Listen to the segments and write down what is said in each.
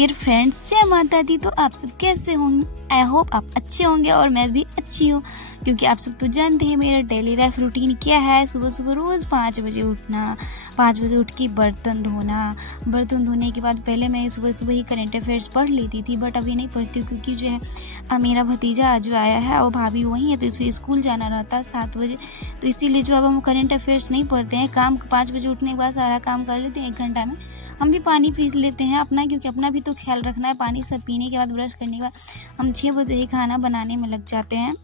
Dear friends, जय माता दी। तो आप सब कैसे होंगे? आई होप आप अच्छे होंगे और मैं भी अच्छी हूँ, क्योंकि आप सब तो जानते हैं मेरा डेली लाइफ रूटीन क्या है। सुबह सुबह रोज़ 5 बजे उठना, 5 बजे उठ के बर्तन धोना। बर्तन धोने के बाद पहले मैं सुबह सुबह ही करंट अफेयर्स पढ़ लेती थी, बट अभी नहीं पढ़ती हूँ, क्योंकि जो है मेरा भतीजा जो आया है और भाभी वहीं है, तो इसलिए स्कूल जाना रहता है 7 बजे। तो इसीलिए जो अब हम करंट अफेयर्स नहीं पढ़ते हैं। काम 5 बजे उठने के बाद सारा काम कर लेते हैं 1 घंटा में। हम भी पानी पी लेते हैं अपना, क्योंकि अपना भी तो ख्याल रखना है। पानी सब पीने के बाद, ब्रश करने के बाद हम 6 बजे ही खाना बनाने में लग जाते हैं।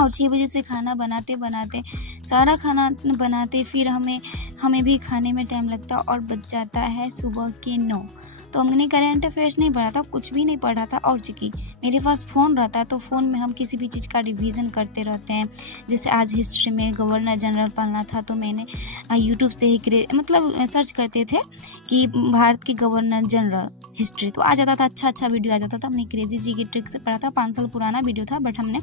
और 6 बजे से खाना बनाते बनाते, सारा खाना बनाते, फिर हमें भी खाने में टाइम लगता और बच जाता है सुबह के 9। तो हमने करंट अफेयर्स नहीं पढ़ा था, कुछ भी नहीं पढ़ा था। और चूँकि मेरे पास फ़ोन रहता है, तो फ़ोन में हम किसी भी चीज़ का रिवीजन करते रहते हैं। जैसे आज हिस्ट्री में गवर्नर जनरल पढ़ना था, तो मैंने यूट्यूब से ही सर्च करते थे कि भारत के गवर्नर जनरल हिस्ट्री, तो आ जाता था, अच्छा वीडियो आ जाता था। हमने क्रेजी जी की ट्रिक से पढ़ा था, 5 साल पुराना वीडियो था, बट हमने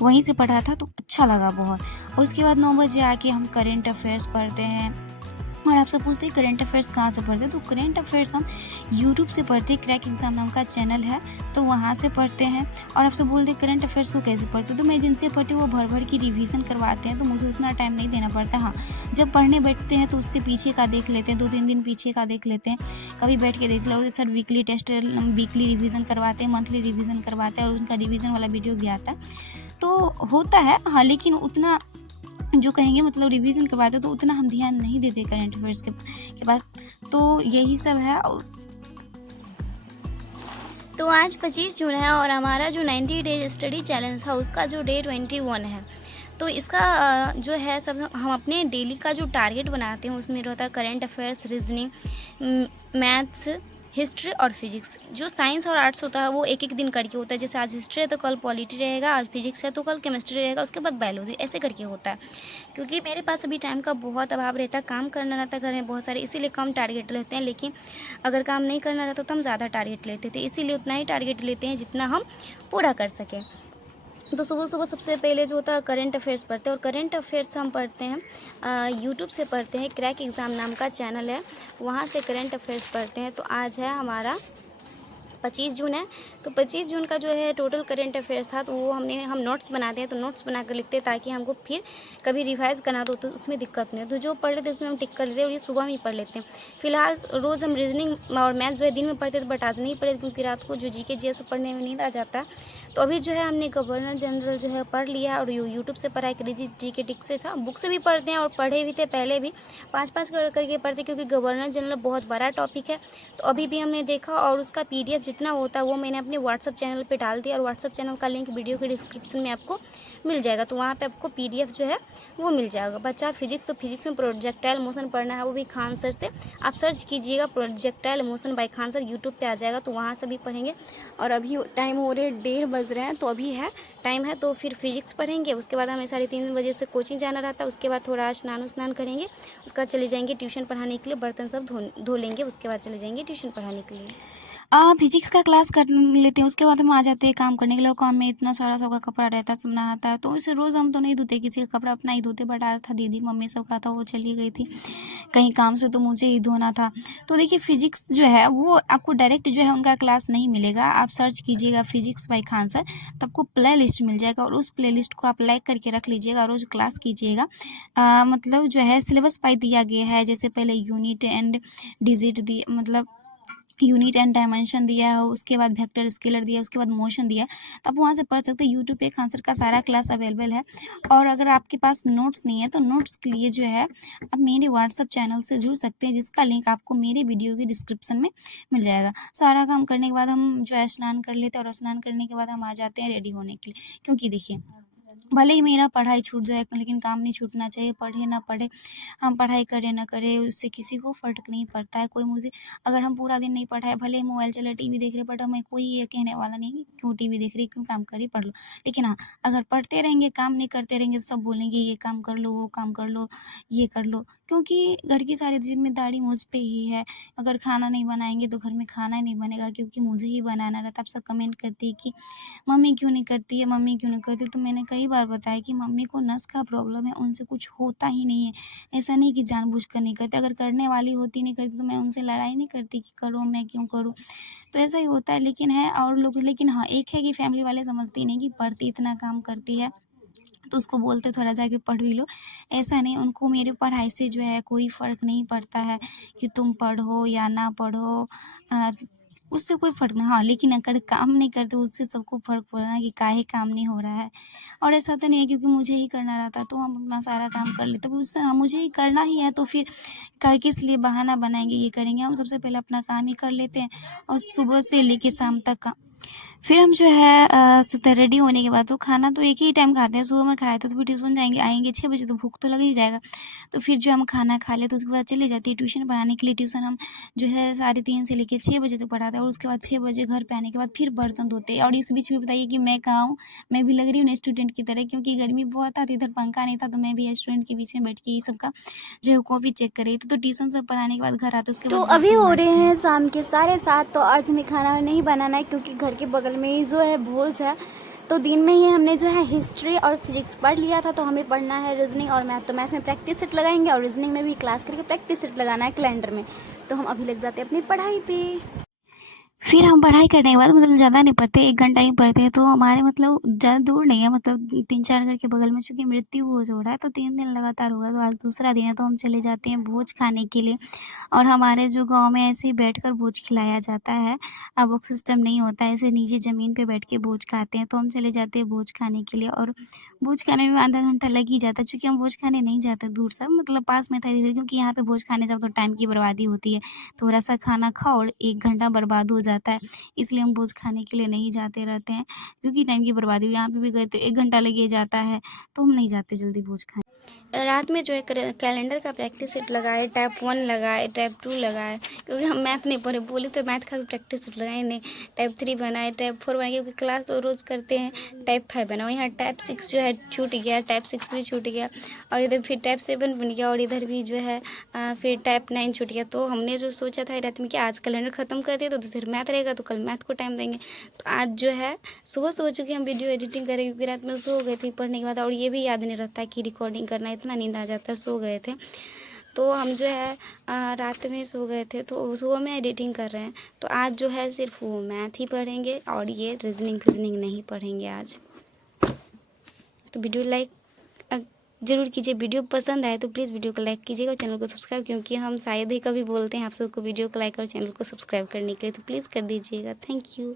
वहीं से पढ़ा था, तो अच्छा लगा बहुत। और उसके बाद 9 बजे आके हम करंट अफेयर्स पढ़ते हैं। और आपसे पूछते हैं करंट अफेयर्स कहाँ से पढ़ते हैं? तो करंट अफेयर्स हम यूट्यूब से पढ़ते हैं। क्रैक एग्जाम नाम का चैनल है, तो वहाँ से पढ़ते हैं। और आपसे बोलते हैं करंट अफेयर्स को कैसे पढ़ते हैं? तो मैं जिनसे पढ़ती हूँ वो भर की रिवीजन करवाते हैं, तो मुझे उतना टाइम नहीं देना पड़ता। हाँ, जब पढ़ने बैठते हैं तो उससे पीछे का देख लेते हैं, 2-3 दिन पीछे का देख लेते हैं। कभी बैठ के देख लो sir, weekly test, weekly revision करवाते हैं, मंथली रिवीजन करवाते हैं, और उनका रिवीजन वाला वीडियो भी आता है, तो होता है। हाँ, लेकिन उतना जो कहेंगे मतलब रिवीजन करवाते हैं, तो उतना हम ध्यान नहीं देते करंट अफेयर्स के पास। तो यही सब है। तो आज 25 जून है और हमारा जो 90 डेज स्टडी चैलेंज था उसका जो डे 21 है। तो इसका जो है सब हम अपने डेली का जो टारगेट बनाते हैं उसमें रहता है current affairs, reasoning, maths, history और फिजिक्स। जो साइंस और आर्ट्स होता है वो एक एक दिन करके होता है। जैसे आज हिस्ट्री है तो कल पॉलिटी रहेगा, आज फिजिक्स है तो कल केमिस्ट्री रहेगा, उसके बाद बायोलॉजी, ऐसे करके होता है। क्योंकि मेरे पास अभी टाइम का बहुत अभाव रहता है, काम करना रहता है घर में बहुत सारे, इसीलिए कम टारगेट लेते हैं। लेकिन अगर काम नहीं करना रहता तो हम ज़्यादा टारगेट लेते थे, इसीलिए उतना ही टारगेट लेते हैं जितना हम पूरा कर सकें। तो सुबह सुबह सबसे पहले जो होता है करंट अफेयर्स पढ़ते हैं, और करंट अफेयर्स हम पढ़ते हैं यूट्यूब से पढ़ते हैं। क्रैक एग्ज़ाम नाम का चैनल है, वहाँ से करंट अफेयर्स पढ़ते हैं। तो आज है हमारा 25 जून है, तो 25 जून का जो है टोटल करंट अफेयर्स था, तो वो हम नोट्स बनाते हैं, तो नोट्स बनाकर लिखते हैं ताकि हमको फिर कभी रिवाइज़ करना तो उसमें दिक्कत नहीं हो। तो जो पढ़ लेते हैं उसमें हम टिक कर लेते हैं, और ये सुबह में ही पढ़ लेते हैं। फिलहाल रोज़ हम रीजनिंग और मैथ जो है दिन में पढ़ते थे, बट आज नहीं पढ़े क्योंकि रात को जो जीके जीएस पढ़ने में नींद आ जाता। तो अभी जो है हमने गवर्नर जनरल जो है पढ़ लिया है, और यूट्यूब से पढ़ा है, क्रेजी जी के टिक से था। बुक से भी पढ़ते हैं और पढ़े भी थे पहले भी, 5-5 करके पढ़ते, क्योंकि गवर्नर जनरल बहुत बड़ा टॉपिक है। तो अभी भी हमने देखा, और उसका PDF जितना होता है वो मैंने अपने व्हाट्सअप चैनल पे डाल दिया, और व्हाट्सअप चैनल का लिंक वीडियो के डिस्क्रिप्शन में आपको मिल जाएगा। तो वहाँ पे आपको PDF जो है वो मिल जाएगा। बच्चा फिजिक्स, तो फिजिक्स में प्रोजेक्टाइल मोशन पढ़ना है, वो भी खान सर से आप सर्च कीजिएगा, projectile motion by Khan sir, YouTube पे आ जाएगा, तो वहाँ से भी पढ़ेंगे। और अभी टाइम हो रहे 1:30 बज रहे हैं, तो अभी है टाइम है, तो फिर फिजिक्स पढ़ेंगे। उसके बाद हमें 3:30 बजे से कोचिंग जाना रहता है। उसके बाद थोड़ा स्नान करेंगे, उसके बाद चले जाएंगे ट्यूशन पढ़ाने के लिए, बर्तन सब धो लेंगे, उसके बाद चले जाएंगे ट्यूशन पढ़ाने के लिए। फिजिक्स का क्लास कर लेते हैं, उसके बाद हम आ जाते हैं काम करने के लिए। काम में इतना सारा सबका कपड़ा रहता है, सब नहाता है, तो इसे रोज़ हम तो नहीं धोते, किसी का कपड़ा अपना ही धोते। बट आज था दीदी मम्मी सब का था, वो चली गई थी कहीं काम से, तो मुझे ही धोना था। तो देखिए फिजिक्स जो है वो आपको डायरेक्ट जो है उनका क्लास नहीं मिलेगा। आप सर्च कीजिएगा फिजिक्स बाय खान सर, तो आपको प्ले लिस्ट मिल जाएगा, और उस प्ले लिस्ट को आप लाइक करके रख लीजिएगा, रोज़ क्लास कीजिएगा। मतलब जो है सिलेबस पाई दिया गया है, जैसे पहले यूनिट एंड डिजिट दिए, मतलब यूनिट एंड डायमेंशन दिया है, उसके बाद वेक्टर स्केलर दिया है, उसके बाद मोशन दिया है। तो आप वहाँ से पढ़ सकते हैं। यूट्यूब पे खान सर का सारा क्लास अवेलेबल है। और अगर आपके पास नोट्स नहीं है, तो नोट्स के लिए जो है आप मेरे व्हाट्सअप चैनल से जुड़ सकते हैं, जिसका लिंक आपको मेरे वीडियो के डिस्क्रिप्शन में मिल जाएगा। सारा काम करने के बाद हम जो है स्नान कर लेते हैं, और स्नान करने के बाद हम आ जाते हैं रेडी होने के लिए। क्योंकि देखिए भले ही मेरा पढ़ाई छूट जाए, लेकिन काम नहीं छूटना चाहिए। पढ़े ना पढ़े, हम पढ़ाई करें ना करें, उससे किसी को फ़र्क नहीं पड़ता है। कोई मुझे, अगर हम पूरा दिन नहीं पढ़ाए, भले ही मोबाइल चला, टीवी देख रहे, बट हमें कोई ये कहने वाला नहीं कि क्यों टीवी देख रही, क्यों काम कर रही, पढ़ लो। लेकिन हाँ, अगर पढ़ते रहेंगे, काम नहीं करते रहेंगे, तो सब बोलेंगे ये काम कर लो, वो काम कर लो, ये कर लो। क्योंकि घर की सारी ज़िम्मेदारी मुझ पे ही है। अगर खाना नहीं बनाएँगे तो घर में खाना ही नहीं बनेगा, क्योंकि मुझे ही बनाना रहता है। आप सब कमेंट करती है कि मम्मी क्यों नहीं करती है, मम्मी क्यों नहीं करती? तो मैंने कई बार बताया कि मम्मी को नस का प्रॉब्लम है, उनसे कुछ होता ही नहीं है। ऐसा नहीं कि जानबूझकर नहीं करते, अगर करने वाली होती नहीं करती तो मैं उनसे लड़ाई नहीं करती कि करो, मैं क्यों करूँ? तो ऐसा ही होता है, लेकिन है और लोग, लेकिन हाँ, एक है कि फैमिली वाले समझती नहीं कि पढ़ती इतना काम करती है, तो उसको बोलते थोड़ा जाके पढ़ भी लो। ऐसा नहीं, उनको मेरी पढ़ाई से जो है कोई फ़र्क नहीं पड़ता है कि तुम पढ़ो या ना पढ़ो, अ, उससे कोई फ़र्क नहीं। हाँ, लेकिन अगर काम नहीं करते उससे सबको फ़र्क पड़ रहा है कि काहे काम नहीं हो रहा है। और ऐसा तो नहीं है क्योंकि मुझे ही करना रहता है तो हम अपना सारा काम कर लेते हैं। उससे हाँ, मुझे ही करना ही है तो फिर काहे किस लिए बहाना बनाएँगे, ये करेंगे। हम सबसे पहले अपना काम ही कर लेते हैं और सुबह से लेके शाम तक का फिर हम जो है रेडी होने के बाद तो खाना तो एक ही टाइम खाते हैं, सुबह में खाए थे तो फिर ट्यूशन जाएँगे, आएँगे 6 बजे तो भूख तो लग ही जाएगा। तो फिर जो हम खाना खा लें तो उसके बाद चली जाती है ट्यूशन पढ़ाने के लिए। ट्यूशन हम जो है 3:30 से लेके 6 बजे तक पढ़ाते हैं और उसके बाद 6 बजे घर पे आने के बाद फिर बर्तन धोते हैं। और इस बीच में बताइए कि मैं कहाँ हूँ, मैं भी लग रही हूँ ना स्टूडेंट की तरह, क्योंकि गर्मी बहुत था, इधर पंखा नहीं था तो मैं भी स्टूडेंट के बीच में बैठ के ये सब का जो है कॉपी चेक कर रही थी। तो ट्यूशन सब पढ़ाने के बाद घर आते उसके तो बाद अभी बर्तन हो रहे माँजते हैं। हैं शाम के 7:30। तो आज हमें खाना नहीं बनाना है क्योंकि घर के बगल में ही जो है भोज है। तो दिन में ही हमने जो है हिस्ट्री और फिजिक्स पढ़ लिया था, तो हमें पढ़ना है रीजनिंग और मैथ। तो मैथ में प्रैक्टिस सेट लगाएंगे और रीजनिंग में भी क्लास करके प्रैक्टिस सेट लगाना है कैलेंडर में। तो हम अभी लग जाते हैं अपनी पढ़ाई पे। फिर हम पढ़ाई करने के बाद मतलब ज़्यादा नहीं पढ़ते, 1 घंटा ही पढ़ते हैं। तो हमारे मतलब ज़्यादा दूर नहीं है, मतलब 3-4 घर के बगल में, चूँकि मृत्यु भोज हो रहा है तो 3 दिन लगातार होगा, तो आज दूसरा दिन है तो हम चले जाते हैं भोज खाने के लिए। और हमारे जो गाँव में ऐसे ही बैठकर भोज खिलाया जाता है, बुक सिस्टम नहीं होता है, ऐसे नीचे ज़मीन पे बैठ के भोज खाते हैं। तो हम चले जाते हैं भोज खाने के लिए और भोज खाने में आधा घंटा लग ही जाता है, चूँकि हम भोज खाने नहीं जाते दूर से, मतलब पास में था इधर, क्योंकि यहाँ पे भोज खाने जाओ तो टाइम की बर्बादी होती है। थोड़ा-सा खाना खाओ और 1 घंटा बर्बाद हो जाता है। इसलिए हम भोज खाने के लिए नहीं जाते रहते हैं, क्योंकि टाइम की बर्बादी हुई। यहाँ पे भी गए तो 1 घंटा लग ही जाता है, तो हम नहीं जाते जल्दी भोज खाने। रात में जो है कैलेंडर का प्रैक्टिस सेट लगाए, टाइप 1 लगाए, टाइप 2 लगाए, क्योंकि हम मैथ नहीं पढ़े, बोले तो मैथ का भी प्रैक्टिस सेट लगाए नहीं। टाइप 3 बनाए, टाइप 4 बनाए, क्योंकि क्लास तो रोज़ करते हैं। टाइप 5 बनाओ, यहाँ टाइप 6 जो है छूट गया, टाइप 6 भी छूट गया और इधर फिर टाइप 7 बन गया और इधर भी जो है फिर टाइप 9 छूट गया। तो हमने जो सोचा था रात में कि आज कैलेंडर ख़त्म कर दिया तो दूसरे मैथ रहेगा, तो कल मैथ को टाइम देंगे। तो आज जो है सुबह चूँकि हम वीडियो एडिटिंग करें, क्योंकि रात में सो गए थे पढ़ने के बाद और ये भी याद नहीं रहता कि रिकॉर्डिंग करना, इतना नींद आ जाता है, सो गए थे। तो हम जो है रात में सो गए थे तो सुबह में एडिटिंग कर रहे हैं। तो आज जो है सिर्फ वो मैथ ही पढ़ेंगे और ये रीजनिंग नहीं पढ़ेंगे आज। तो वीडियो लाइक ज़रूर कीजिए। वीडियो पसंद आए तो प्लीज़ वीडियो को लाइक कीजिएगा और चैनल को सब्सक्राइब, क्योंकि हम शायद ही कभी बोलते हैं आप सबको वीडियो को लाइक और चैनल को सब्सक्राइब करने के लिए, तो प्लीज़ कर दीजिएगा। Thank you.